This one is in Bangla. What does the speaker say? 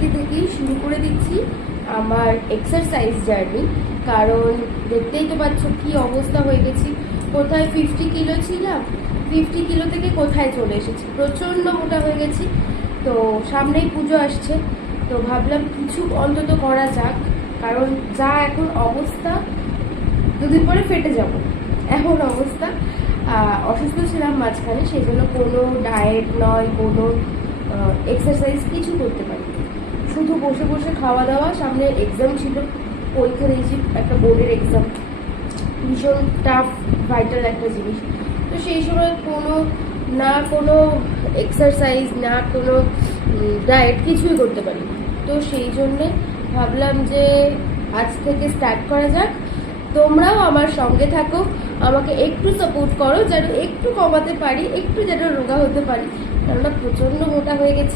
আজকে থেকেই শুরু করে দিচ্ছি আমার এক্সারসাইজ জার্নি। কারণ দেখতেই তো পাচ্ছ কি অবস্থা হয়ে গেছি। কোথায় 50 কিলো ছিলাম, 50 কিলো থেকে কোথায় চলে এসেছি, প্রচণ্ড মোটা হয়ে গেছি। তো সামনেই পুজো আসছে, তো ভাবলাম কিছু অন্তত করা যাক। কারণ যা এখন অবস্থা, দুদিন পরে ফেটে যাব এমন অবস্থা। অসুস্থ ছিলাম মাঝখানে, সেই জন্য কোনো ডায়েট নয়, কোনো এক্সারসাইজ কিছু করতে পারিনি। শুধু বসে বসে খাওয়া দাওয়া। সামনে এক্সাম ছিল, পরীক্ষা দিয়েছি, একটা বোর্ডের এক্সাম, ভীষণ টাফ ভাইটাল একটা জিনিস। তো সেই সময় কোনো এক্সারসাইজ না কোনো ডায়েট কিছুই করতে পারি। তো সেই জন্যে ভাবলাম যে আজ থেকে স্টার্ট করা যাক। তোমরাও আমার সঙ্গে থাকো, আমাকে একটু সাপোর্ট করো যেন একটু কমাতে পারি, একটু যেন রোগা হতে পারি, কেননা প্রচণ্ড মোটা হয়ে গেছি।